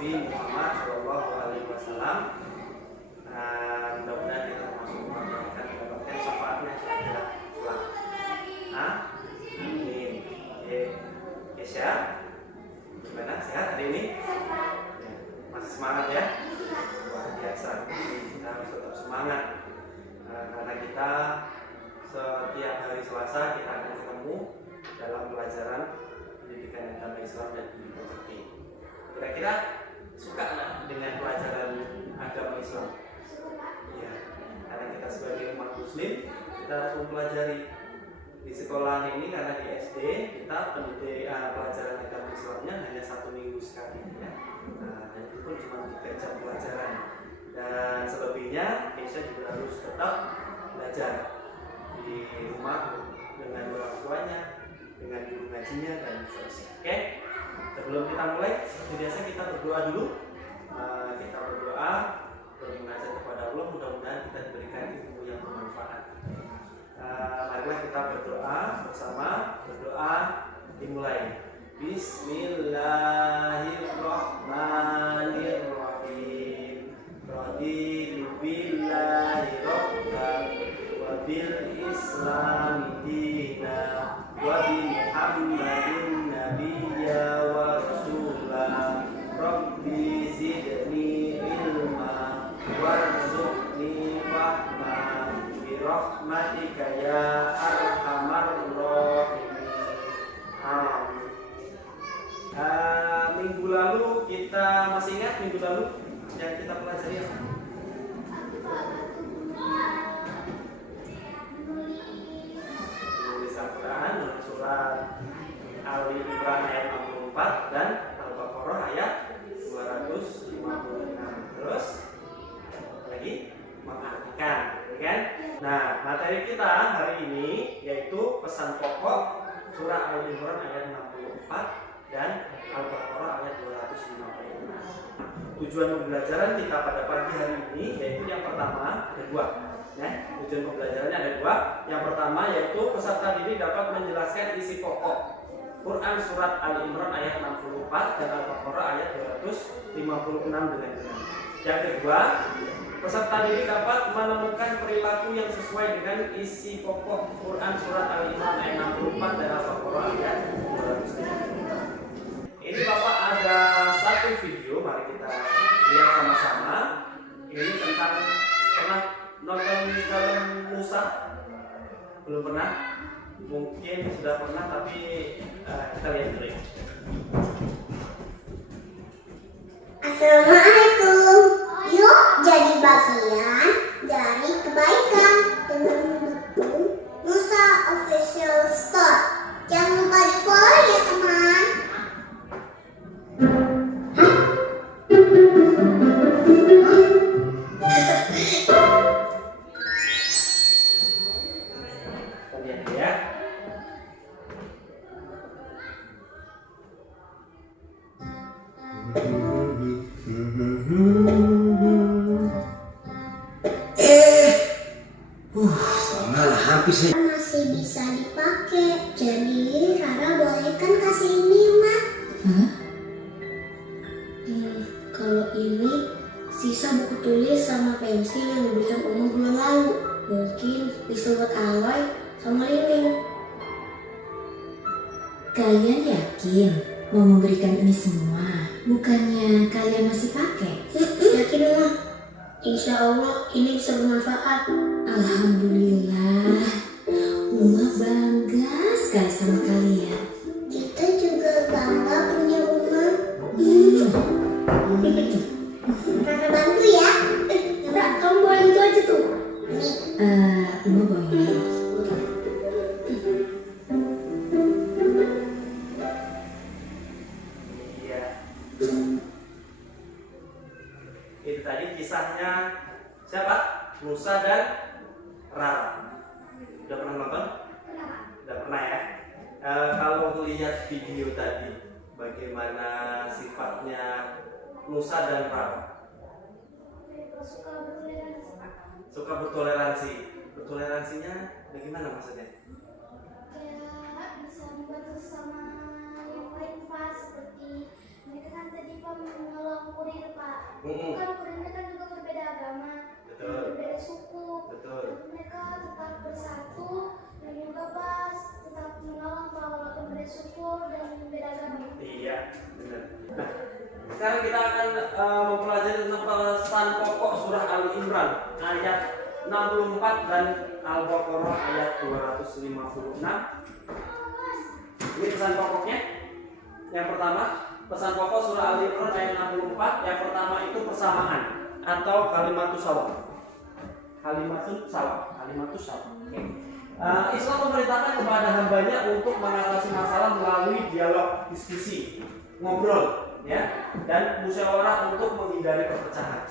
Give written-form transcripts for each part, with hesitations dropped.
Nabi Muhammad SAW. Mudah-mudahan kita termasuk umat yang akan mendapatkan syafaatnya setelah pulang. Amin. Kesya, gimana? Sehat hari ini? Ya, masih semangat ya? Luar biasa. Kita harus tetap semangat karena kita setiap hari Selasa kita akan ketemu dalam pelajaran pendidikan agama Islam dan pendidikan fikih. Kira-kira suka nggak dengan pelajaran agama Islam? Ya, karena kita sebagai umat Muslim kita harus mempelajari di sekolah ini, karena di SD kita pelajaran agama Islamnya hanya 1 minggu sekali ya. Dan itu pun cuma 3 jam pelajaran. Dan selebihnya Keisha juga harus tetap belajar di rumah dengan orang tuanya, dengan guru ngajinya dan seterusnya. Oke, sebelum kita mulai, seperti biasa kita berdoa dulu. Kita berdoa, bermunajat kepada Allah, mudah-mudahan kita diberikan ilmu yang bermanfaat. Marilah kita berdoa bersama. Berdoa dimulai. Bismillahirrahmanirrahim. Raditu billahi rabban wa bil islami dina wa bi Muhammadin nabiyya wa rasulah. Rabbi zidni ilma warzuqni fahma bi rahmatika ya arhamar rahimin. Amin. Minggu lalu kita masih ingat minggu lalu yang kita pelajari apa? Menulis Al-Quran dalam surat Ali Imran ayat 64 dan Al-Baqarah ayat 256. Terus lagi mengartikan, kan? Nah, materi kita hari ini yaitu pesan pokok surah Ali Imran ayat 64 dan Al-Baqarah ayat 256. Tujuan pembelajaran kita pada pagi hari ini yaitu yang pertama ada 2. Ya, tujuan pembelajarannya ada 2. Yang pertama yaitu peserta didik dapat menjelaskan isi pokok Quran surat Ali Imran ayat 64 dan Al-Baqarah ayat 256 dengan benar. Yang kedua, peserta didik dapat menemukan perilaku yang sesuai dengan isi pokok Quran surat Ali Imran ayat 64 dan Al-Baqarah ayat 256. Ini Bapak ada satu video, mari kita lihat sama-sama. Ini tentang, pernah nonton film Musa? Belum pernah? Mungkin sudah pernah, tapi kita lihat dulu ya. Assalamualaikum. Yuk jadi bagian dari kebaikan dengan mendukung Musa Official Store. Jangan lupa di follow ya teman. Lihat ya. Malah habis nih. Masih bisa dipakai. Jadi Rara boleh kan kasih ini, Ma? Kalau ini sisa buku tulis sama pensil yang diberikan Oma bulan lalu. Mungkin bisa buat Awai sama Liling. Kalian yakin mau memberikan ini semua? Bukannya kalian masih pakai? Yakin, Ma? Insya Allah ini bisa bermanfaat. Alhamdulillah, Uma bangga sekali sama kalian. Kita juga bangga punya Uma. Rara bantu ya. Rara, kamu bawa itu aja tuh. Uma bawa ini. Iya. Itu tadi kisahnya siapa? Musa dan Rara. Udah pernah nonton? Udah pernah ya. Kalau lihat video tadi, bagaimana sifatnya Musa dan Rara? Suka bertoleransi. Bertoleransinya bagaimana maksudnya? Kayak bisa membantu sama yang lain, Pak, seperti mereka kan tadi Pak menolong kan mereka kan juga berbeda agama, Betul. berbeda suku. Betul. Dan mereka tetap bersatu dan juga pas tetap menolong walaupun berbeda suku dan berbeda agama. Iya, benar. Nah, sekarang kita akan mempelajari tentang pesan pokok surah Ali Imran ayat 64 dan Al-Baqarah ayat 256. Ini pesan pokoknya. Yang pertama, pesan pokok surah Ali Imran ayat 64. Yang pertama itu persamaan atau kalimatus sawab. Kalimatus sawab. Oke. Islam memerintahkan kepada hambanya untuk mengatasi masalah melalui dialog, diskusi, ngobrol, ya, dan musyawarah untuk menghindari perpecahan.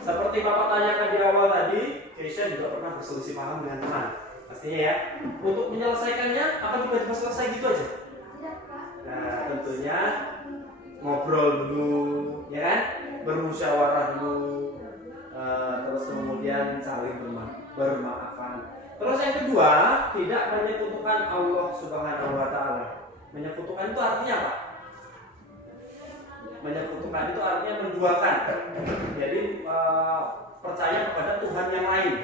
Seperti Bapak tanyakan di awal tadi, Keisha juga pernah berselisih paham dengan teman, pastinya ya. Untuk menyelesaikannya, apa tiba-tiba selesai gitu aja? Tidak, Pak. Nah, tentunya ngobrol dulu, ya kan? Bermusyawarah dulu, terus kemudian saling bermaafan. Terus yang kedua, tidak menyekutukan Allah Subhanahu wa Ta'ala. Menyekutukan itu artinya apa? Menyekutukan itu artinya menduakan. Jadi percaya kepada Tuhan yang lain.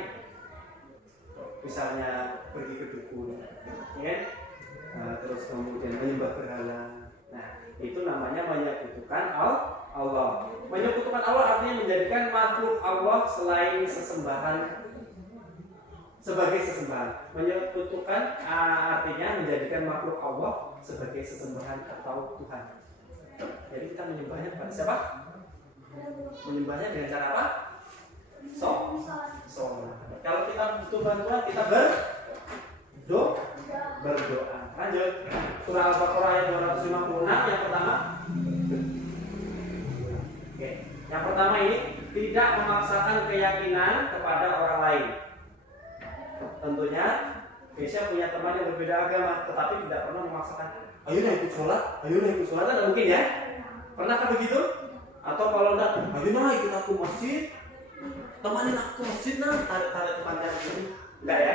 Misalnya pergi ke dukun, ya? Terus kemudian menyembah berhala. Nah, itu namanya menyekutukan Allah. Menyekutukan Allah artinya menjadikan makhluk Allah selain sesembahan sebagai sesembahan. Menyekutukan artinya menjadikan makhluk Allah sebagai sesembahan atau Tuhan. Jadi kita menyembahnya kepada siapa? Menyembahnya dengan cara apa? Sholat. Kalau kita butuh bantuan, kita berdoa. Lanjut. Surah Al-Baqarah ayat 256 yang pertama. Oke. Yang pertama ini tidak memaksakan keyakinan kepada orang lain. Tentunya Keisha punya teman yang berbeda agama, tetapi tidak pernah memaksakan. Ayo ikut sholat, tidak mungkin ya? Pernahkah begitu? Atau kalau enggak, ayo ikut aku masjid, temanin aku masjid tarik temannya begini, enggak ya?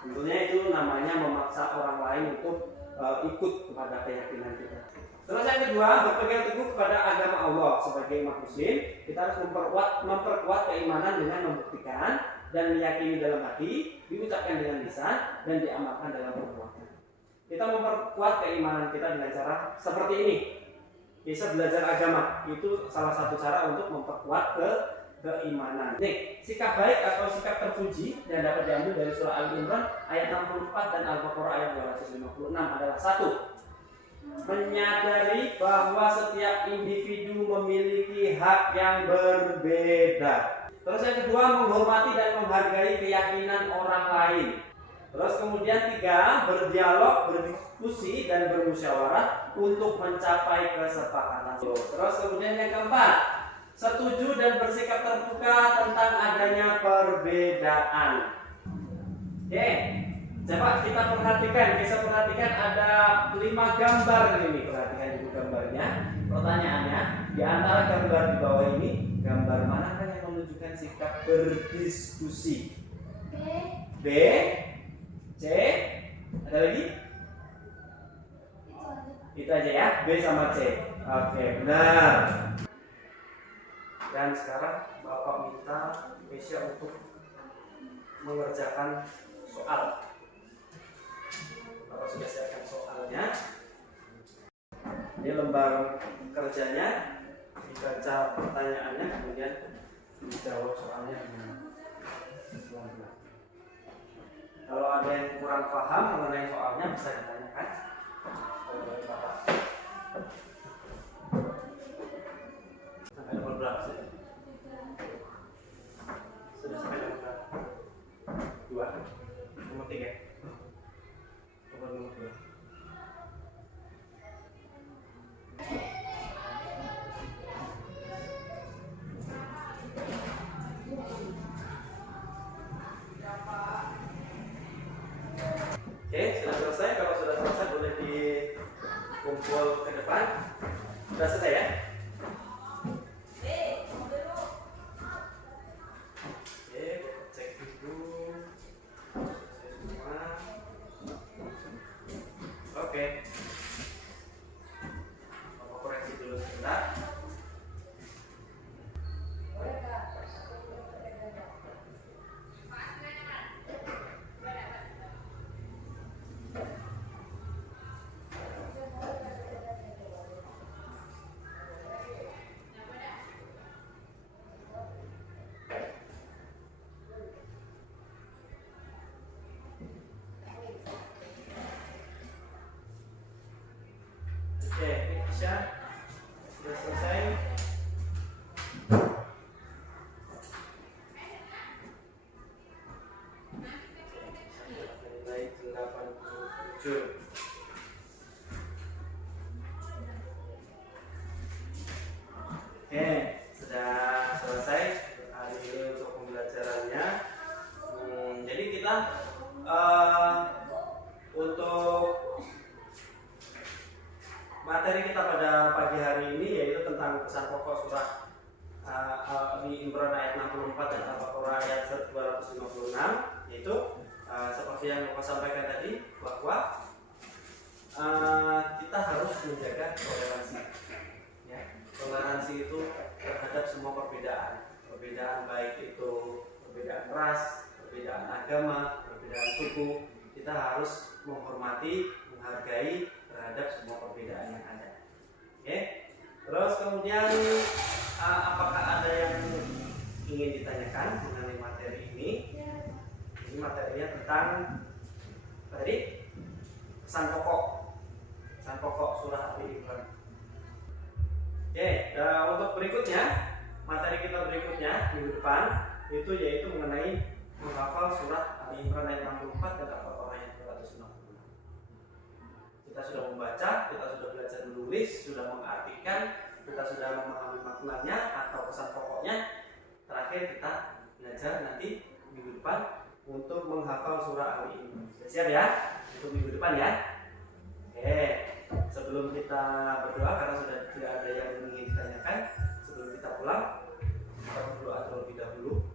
Tentunya itu namanya memaksa orang lain untuk ikut kepada keyakinan kita. Terus yang kedua, berpegang teguh kepada agama Allah sebagai umat muslim, kita harus memperkuat keimanan dengan membuktikan dan meyakini dalam hati, diucapkan dengan lisan, dan diamalkan dalam perbuatan. Kita memperkuat keimanan kita dengan cara seperti ini. Bisa belajar agama, itu salah satu cara untuk memperkuat keimanan. Nih, sikap baik atau sikap terpuji yang dapat diambil dari surah Al-Imran ayat 64 dan Al-Baqarah ayat 256 adalah satu, menyadari bahwa setiap individu memiliki hak yang berbeda. Terus yang kedua, menghormati dan menghargai keyakinan orang lain. Terus kemudian tiga, berdialog, berdiskusi dan bermusyawarah untuk mencapai kesepakatan. Terus kemudian yang keempat, setuju dan bersikap terbuka tentang adanya perbedaan. Oke, coba kita perhatikan ada 5 gambar ini. Perhatikan dulu gambarnya. Pertanyaannya, di antara gambar di bawah ini, gambar manakah yang menunjukkan sikap berdiskusi? B, C, ada lagi? Itu aja ya, B sama C. Oke, benar. Dan sekarang Bapak minta Keisha untuk mengerjakan soal. Bapak sudah siapkan soalnya. Ini lembar kerjanya, dibaca pertanyaannya, kemudian dijawab soalnya dengan pelan-pelan. Kalau ada yang kurang paham mengenai soalnya bisa ditanyakan kepada Bapak. Sampai nomor berapa sih? Sudah sampai nomor berapa? 2, nomor 3, nomor 2. Oke, sudah selesai. Kalau sudah selesai boleh dikumpul ke depan. Sudah selesai ya? Oke, cek dulu. Selesai semua. Oke. Bapak koreksi dulu sebentar. Kesha sudah selesai. Nilai 87. Oke, sudah selesai hari ini untuk pembelajarannya. Jadi kita untuk materi kita pada pagi hari ini yaitu tentang pesan pokok surah di Imran ayat 64 dan Al-Baqarah ayat 256, yaitu seperti yang Bapak sampaikan tadi bahwa kita harus menjaga toleransi. Ya, toleransi itu terhadap semua perbedaan baik itu perbedaan ras, perbedaan agama, perbedaan suku. Kita harus menghormati, menghargai terhadap semua perbedaan yang ada. Oke. Terus kemudian apakah ada yang ingin ditanyakan mengenai materi ini? Ini materinya tentang tadi pesan pokok surah Ali Imran. Oke, untuk berikutnya, materi kita berikutnya minggu depan itu yaitu mengenai menghafal surah Ali Imran ayat 64 dan Al-Baqarah ayat 256. Kita sudah membaca, kita sudah belajar menulis, sudah mengartikan, kita sudah memahami maknanya atau pesan pokoknya. Terakhir kita belajar nanti minggu depan untuk menghafal surah Ali Imran. Siap ya? Untuk minggu depan ya. Oke, sebelum kita berdoa karena sudah tidak ada yang ingin ditanyakan, sebelum kita pulang kita berdoa terlebih dahulu.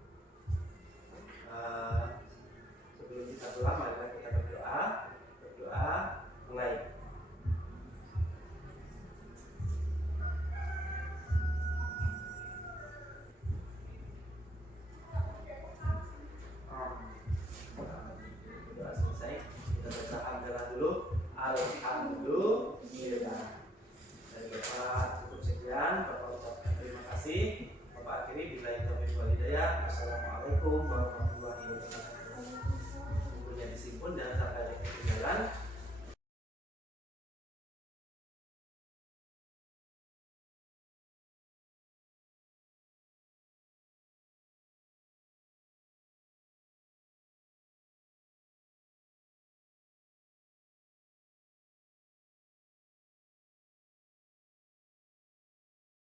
Sebelum kita pulang, mari kita berdoa mulai. Berdoa selesai, kita baca hamdalah dulu. Alhamdulillah. Dari Bapak cukup sekian, Bapak ucapkan terima kasih. Bapak akhiri bila itu wal hidayah. Wassalamualaikum warahmatullahi wabarakatuh.